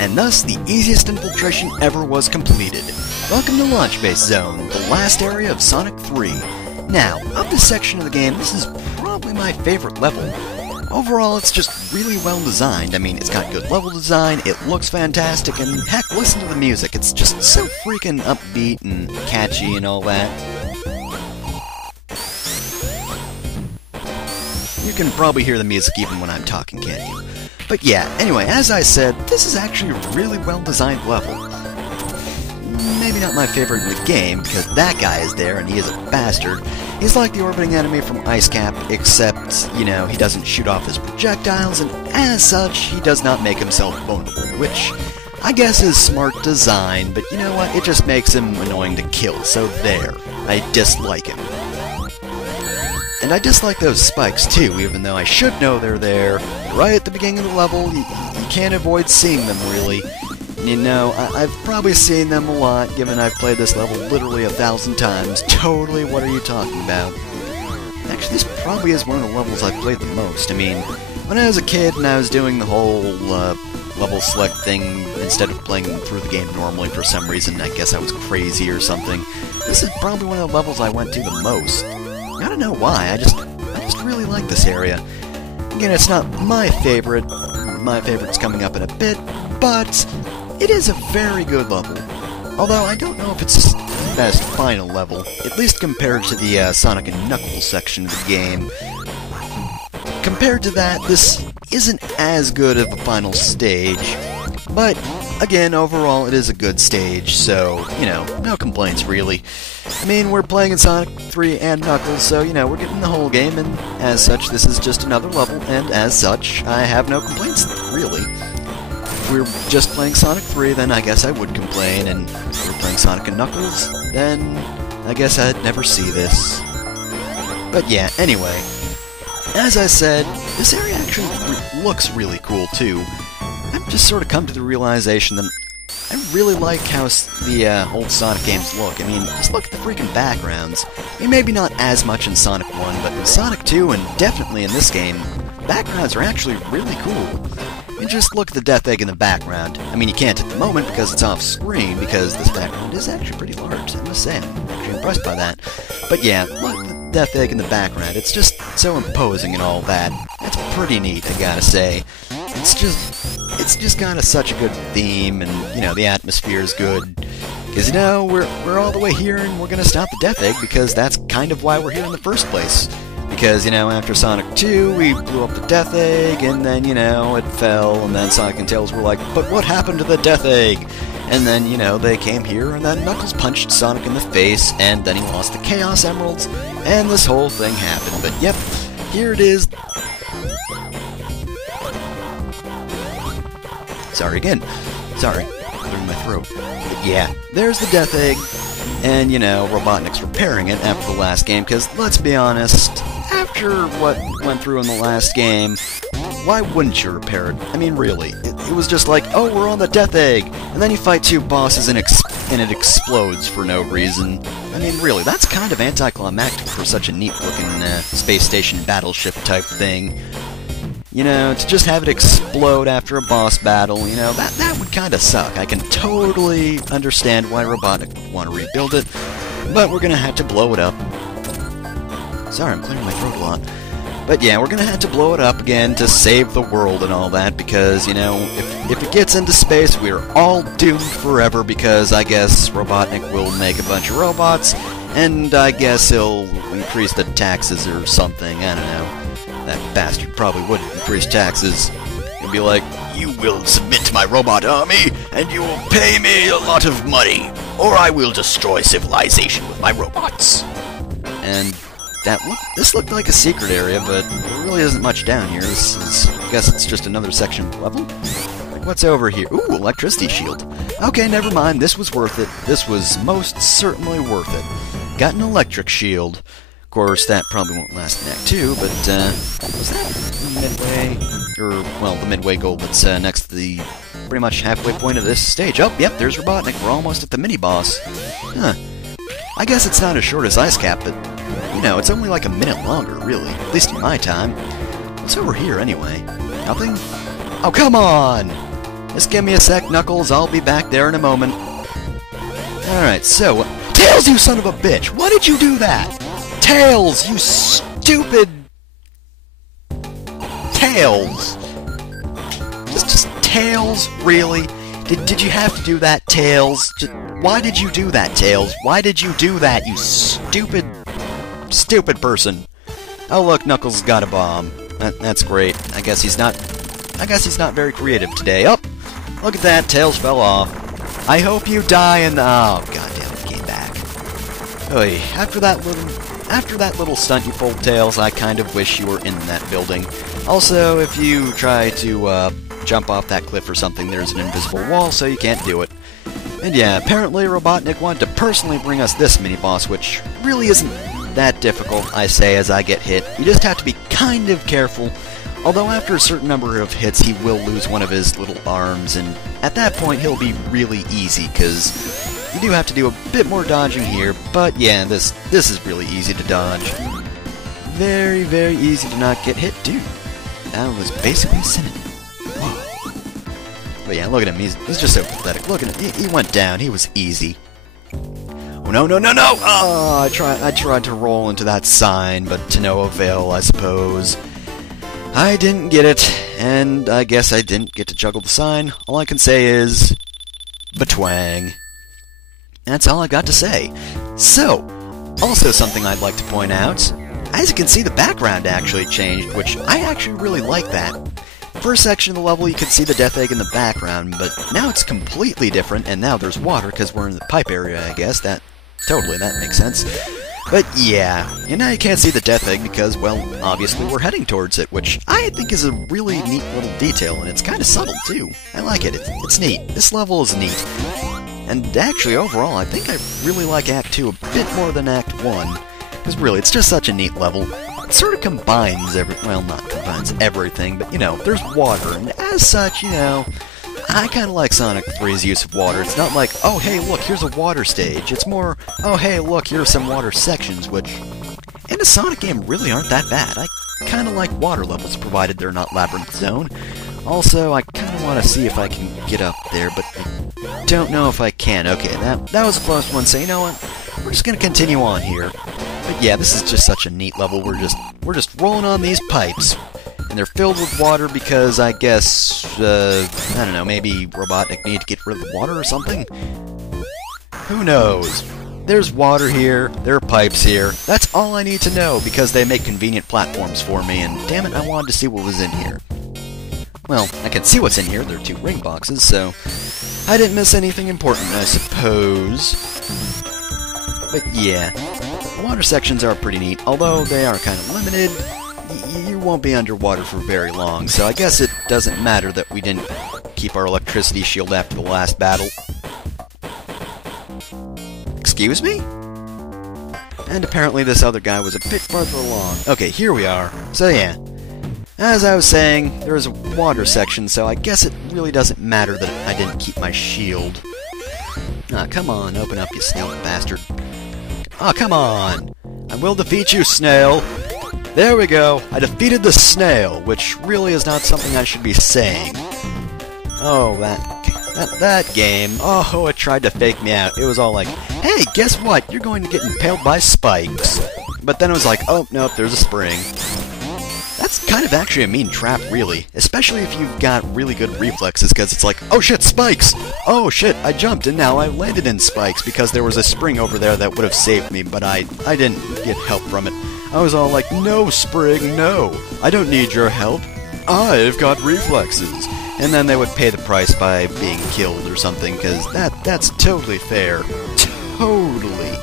and thus the easiest infiltration ever was completed. Welcome to Launch Base Zone, the last area of Sonic 3. Now, of this section of the game, this is probably my favorite level. Overall, it's just really well designed. I mean, it's got good level design, it looks fantastic, and heck, listen to the music. It's just so freaking upbeat and catchy and all that. You can probably hear the music even when I'm talking, can't you? But yeah, anyway, as I said, this is actually a really well-designed level. Maybe not my favorite in the game, because that guy is there, and he is a bastard. He's like the orbiting enemy from Ice Cap, except, you know, he doesn't shoot off his projectiles, and as such, he does not make himself vulnerable, which I guess is smart design, but you know what, it just makes him annoying to kill, so there. I dislike him. And I dislike those spikes too, even though I should know they're there. Right at the beginning of the level, you can't avoid seeing them, really. You know, I've probably seen them a lot, given I've played this level literally 1,000 times. Totally, what are you talking about? Actually, this probably is one of the levels I've played the most. I mean, when I was a kid and I was doing the whole level select thing, instead of playing through the game normally for some reason, I guess I was crazy or something, this is probably one of the levels I went to the most. I don't know why, I just really like this area. Again, it's not my favorite. My favorite's coming up in a bit, but it is a very good level. Although, I don't know if it's the best final level, at least compared to the Sonic and Knuckles section of the game. Compared to that, this isn't as good of a final stage, but again, overall, it is a good stage, so, you know, no complaints, really. I mean, we're playing in Sonic 3 and Knuckles, so, you know, we're getting the whole game, and as such, this is just another level, and as such, I have no complaints, really. If we were just playing Sonic 3, then I guess I would complain, and if we were playing Sonic and Knuckles, then I guess I'd never see this. But yeah, anyway, as I said, this area actually looks really cool, too. I've just sort of come to the realization that I really like how the old Sonic games look. I mean, just look at the freaking backgrounds. I mean, maybe not as much in Sonic 1, but in Sonic 2, and definitely in this game, backgrounds are actually really cool. And just look at the Death Egg in the background. I mean, you can't at the moment because it's off screen, because this background is actually pretty large, I must say. I'm actually impressed by that. But yeah, look at the Death Egg in the background. It's just so imposing and all that. It's pretty neat, I gotta say. It's just got such a good theme, and, you know, the atmosphere is good. Because, you know, we're all the way here, and we're gonna stop the Death Egg, because that's kind of why we're here in the first place. Because, you know, after Sonic 2, we blew up the Death Egg, and then, you know, it fell, and then Sonic and Tails were like, but what happened to the Death Egg? And then, you know, they came here, and then Knuckles punched Sonic in the face, and then he lost the Chaos Emeralds, and this whole thing happened. But, yep, here it is. Sorry again. Sorry. Clearing my throat. But yeah, there's the Death Egg. And, you know, Robotnik's repairing it after the last game, because, let's be honest, after what went through in the last game, why wouldn't you repair it? I mean, really. It was just like, oh, we're on the Death Egg, and then you fight two bosses and it explodes for no reason. I mean, really, that's kind of anticlimactic for such a neat-looking space station battleship type thing. You know, to just have it explode after a boss battle, you know, that would kind of suck. I can totally understand why Robotnik would want to rebuild it, but we're gonna have to blow it up. Sorry, I'm clearing my throat a lot. But yeah, we're gonna have to blow it up again to save the world and all that, because, you know, if it gets into space, we're all doomed forever, because I guess Robotnik will make a bunch of robots, and I guess he'll increase the taxes or something, I don't know. That bastard probably would increase taxes. He'd be like, you will submit to my robot army, and you will pay me a lot of money, or I will destroy civilization with my robots. And this looked like a secret area, but there really isn't much down here. I guess it's just another section of the level. What's over here? Ooh, electricity shield. Okay, never mind, this was worth it. This was most certainly worth it. Got an electric shield. Of course, that probably won't last in Act 2, but, was that the midway, or, well, the midway goal that's next to the pretty much halfway point of this stage? Oh, yep, there's Robotnik. We're almost at the mini-boss. Huh. I guess it's not as short as Ice Cap, but, you know, it's only like a minute longer, really, at least in my time. What's over here, anyway? Nothing? Oh, come on! Just give me a sec, Knuckles. I'll be back there in a moment. Alright, so... Tails, you son of a bitch! Why did you do that? Tails, you stupid... Tails! Just Tails? Really? Did you have to do that, Tails? Why did you do that, Tails? Why did you do that, you stupid... stupid person? Oh look, Knuckles got a bomb. That's great. I guess he's not very creative today. Oh! Look at that, Tails fell off. I hope you die in the... Oh, goddamn, it came back. Oy, after that little stunt you pulled, Tails, I kind of wish you were in that building. Also, if you try to jump off that cliff or something, there's an invisible wall, so you can't do it. And yeah, apparently Robotnik wanted to personally bring us this mini-boss, which really isn't that difficult, I say, as I get hit. You just have to be kind of careful. Although after a certain number of hits, he will lose one of his little arms, and at that point he'll be really easy, because you do have to do a bit more dodging here, but yeah, this is really easy to dodge. Very, very easy to not get hit, too. That was basically sinning. Whoa. But yeah, look at him, he's just so pathetic. Look at him, he went down, he was easy. Oh, no, no, no, no! Oh, I tried to roll into that sign, but to no avail, I suppose. I didn't get it, and I guess I didn't get to juggle the sign. All I can say is... Batwang. That's all I got to say. So, also something I'd like to point out. As you can see, the background actually changed, which I actually really like that. First section of the level, you could see the Death Egg in the background, but now it's completely different, and now there's water, because we're in the pipe area, I guess. That makes sense. But yeah, and now you can't see the Death Egg because, well, obviously we're heading towards it, which I think is a really neat little detail, and it's kind of subtle, too. I like it. It's neat. This level is neat. And actually, overall, I think I really like Act 2 a bit more than Act 1, because really, it's just such a neat level. It sort of combines well, not combines everything, but, you know, there's water, and as such, you know, I kind of like Sonic 3's use of water. It's not like, oh, hey, look, here's a water stage. It's more, oh, hey, look, here's some water sections, which, in a Sonic game, really aren't that bad. I kind of like water levels, provided they're not Labyrinth Zone. Also, I kind of want to see if I can get up there, but I don't know if I can. Okay, that was a close one, so you know what? We're just going to continue on here. But yeah, this is just such a neat level. We're just rolling on these pipes. And they're filled with water because, I guess, I don't know, maybe Robotnik needed to get rid of the water or something? Who knows? There's water here, there are pipes here. That's all I need to know, because they make convenient platforms for me, and damn it, I wanted to see what was in here. Well, I can see what's in here, there are 2 ring boxes, so I didn't miss anything important, I suppose. But yeah, the water sections are pretty neat, although they are kind of limited. You won't be underwater for very long, so I guess it doesn't matter that we didn't keep our electricity shield after the last battle. Excuse me? And apparently this other guy was a bit farther along. Okay, here we are. So yeah, as I was saying, there is a water section, so I guess it really doesn't matter that I didn't keep my shield. Ah, come on, open up, you snail bastard. Ah, come on! I will defeat you, snail! There we go! I defeated the snail, which really is not something I should be saying. Oh, that game. Oh, it tried to fake me out. It was all like, hey, guess what? You're going to get impaled by spikes. But then it was like, oh, nope, there's a spring. That's kind of actually a mean trap, really. Especially if you've got really good reflexes, because it's like, oh shit, spikes! Oh shit, I jumped and now I landed in spikes because there was a spring over there that would have saved me, but I didn't get help from it. I was all like, no, Spring, no. I don't need your help. I've got reflexes. And then they would pay the price by being killed or something, because that's totally fair. Totally.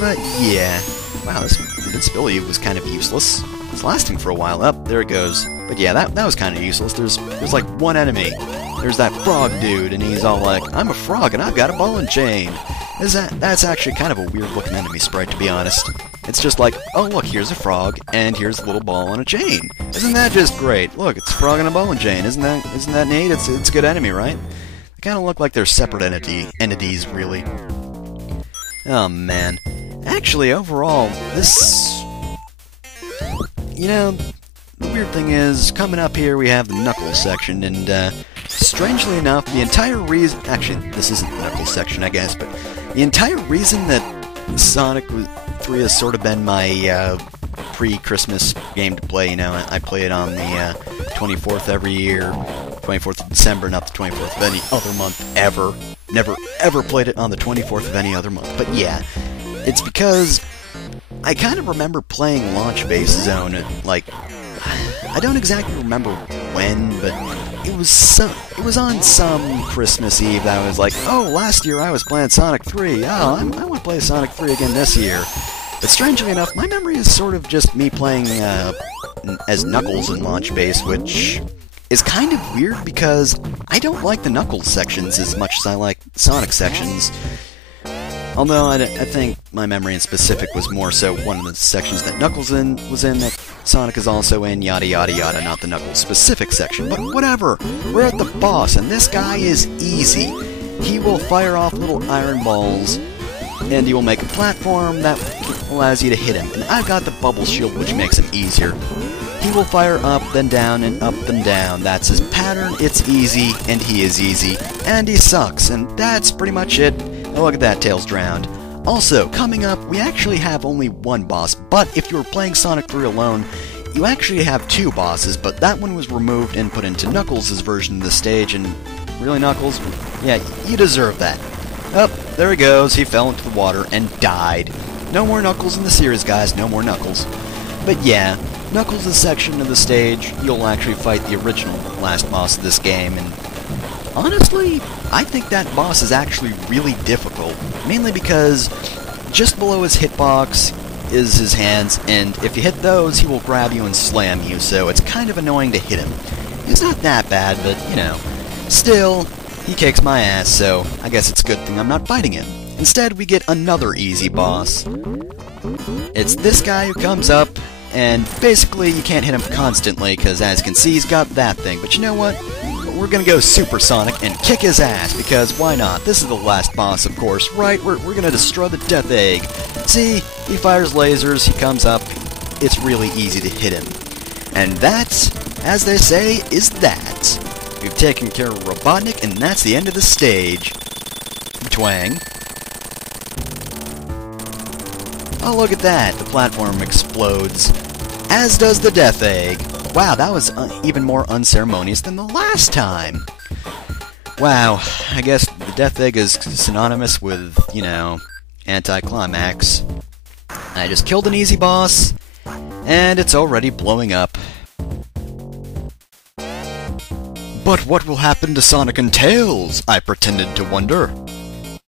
But yeah. Wow, this invincibility was kind of useless. It's lasting for a while. Up, there it goes. But yeah, that was kind of useless. There's like one enemy. There's that frog dude, and he's all like, I'm a frog and I've got a ball and chain. That's actually kind of a weird looking enemy sprite, to be honest. It's just like, oh look, here's a frog, and here's a little ball on a chain. Isn't that just great? Look, it's a frog and a ball and chain. Isn't that neat? It's a good enemy, right? They kind of look like they're separate entities, really. Oh man. Actually, overall, this... You know, the weird thing is, coming up here we have the Knuckles section, and strangely enough, the entire reason... Actually, this isn't the Knuckles section, I guess, but the entire reason that Sonic 3 has sort of been my pre-Christmas game to play, you know, I play it on the 24th every year, 24th of December, not the 24th of any other month ever. Never, ever played it on the 24th of any other month. But yeah, it's because I kind of remember playing Launch Base Zone, like, I don't exactly remember when, but it was on some Christmas Eve that I was like, oh, last year I was playing Sonic 3, oh, I want to play Sonic 3 again this year. But strangely enough, my memory is sort of just me playing as Knuckles in Launch Base, which is kind of weird because I don't like the Knuckles sections as much as I like Sonic sections. Although I think my memory in specific was more so one of the sections that Knuckles was in that Sonic is also in, yada yada yada, not the Knuckles specific section. But whatever, we're at the boss, and this guy is easy. He will fire off little iron balls, and he will make a platform that allows you to hit him. And I've got the bubble shield, which makes him easier. He will fire up, then down, and up, then down. That's his pattern, it's easy, and he is easy. And he sucks, and that's pretty much it. Oh, look at that, Tails drowned. Also, coming up, we actually have only one boss, but if you're playing Sonic 3 alone, you actually have two bosses, but that one was removed and put into Knuckles' version of the stage, and really, Knuckles? Yeah, you deserve that. Oh, there he goes, he fell into the water and died. No more Knuckles in the series, guys, no more Knuckles. But yeah, Knuckles' section of the stage, you'll actually fight the original last boss of this game, and honestly, I think that boss is actually really difficult, mainly because just below his hitbox is his hands, and if you hit those, he will grab you and slam you, so it's kind of annoying to hit him. He's not that bad, but, you know, still, he kicks my ass, so I guess it's a good thing I'm not fighting him. Instead, we get another easy boss. It's this guy who comes up, and basically you can't hit him constantly, because as you can see, he's got that thing, but you know what? We're gonna go Super Sonic and kick his ass, because why not? This is the last boss, of course, right? We're gonna destroy the Death Egg. See? He fires lasers, he comes up, it's really easy to hit him. And that, as they say, is that. We've taken care of Robotnik, and that's the end of the stage. Twang. Oh, look at that, the platform explodes. As does the Death Egg. Wow, that was even more unceremonious than the last time. Wow, I guess the Death Egg is synonymous with, you know, anticlimax. I just killed an easy boss, and it's already blowing up. But what will happen to Sonic and Tails? I pretended to wonder.